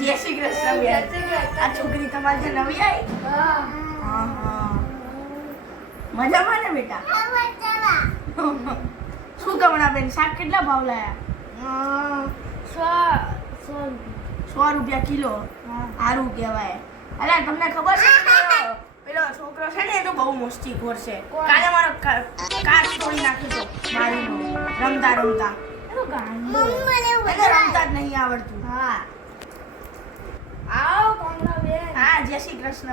જય શ્રી કૃષ્ણ બેન. આ છોકરી તમારી જે નવી આવી? હા હા. મજામાં ને બેટા? શું કમણા બેન શાક કેટલા ભાવ લાયા? 100 રૂપિયા કિલો. સારું કહેવાય. અલા તમને ખબર છે પેલો છોકરો છે ને એ તો બહુ મસ્તી કરશે. કાલે મારો કાચ તોડી નાખ્યો તો બારીનો રમતા રમતા. એને રમતા જ નહીં આવડતું. હા જય શ્રી કૃષ્ણ.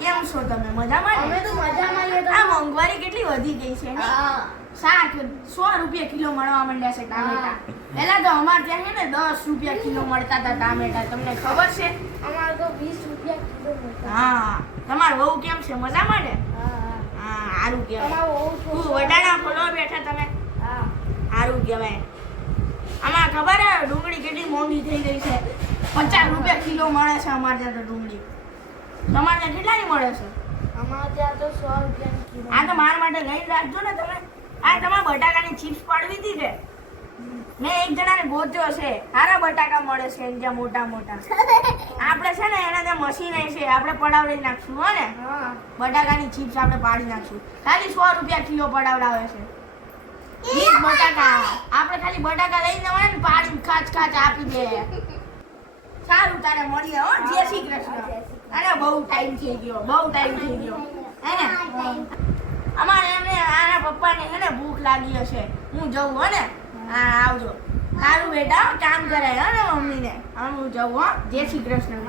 કેમ છો તમે? મજામાં? અમે તો મજામાં. આ મોંઘવારી કેટલી વધી ગઈ છે ને? શાક 100 રૂપિયા કિલો મળવા માંડ્યા છે ટામેટા. પહેલા તો અમારે ત્યાં છે ને 10 રૂપિયા કિલો મળતા હતા ટામેટા. તમને ખબર છે? અમારે તો 20 રૂપિયા કિલો મળતા. હા તમાર વહુ કેમ છે? મજામાં ને? હા સારું કહેવાય. વટાણા ફોલો બેઠા તમે? સારું કહેવાય. આમાં ખબર હે ડુંગળી કેટલી મોંઘી થઈ ગઈ છે? 50 રૂપિયા કિલો મળે છે અમારે ત્યાં તો ડુંગળી. તમારે ત્યાં કેટલાની મળે છે? અમારે ત્યાં તો 100 રૂપિયા કિલો. આ તો મારા માટે લઈને રાખજો ને તમે. આ તમારા બટાકાની ચિપ્સ પાડવી હતી કે મેં એક જણાને ગોત્યો છે. સારા બટાકા મળે છે એને ત્યાં મોટા મોટા. આપણે છે ને એના ત્યાં મશીન છે આપણે પડાવડી નાખશું હો ને. બટાકાની ચિપ્સ આપણે પાડી નાખશું. ખાલી 100 રૂપિયા કિલો પડાવડાવે છે. 20 બટાકા આપણે ખાલી બટાકા લઈ જવાના ને પાડી ખાચ ખાચ આપી દે. સારું તારે મળીએ હો. જય શ્રી કૃષ્ણ. અરે બહુ ટાઈમ થઈ ગયો હે ને? અમારે એમને આના પપ્પાને છે ને ભૂખ લાગી હશે. હું જઉં હો ને. હા આવજો. સારું બેટા કામ કરાય હો ને મમ્મીને. હું જઉં હો. જય શ્રી કૃષ્ણ.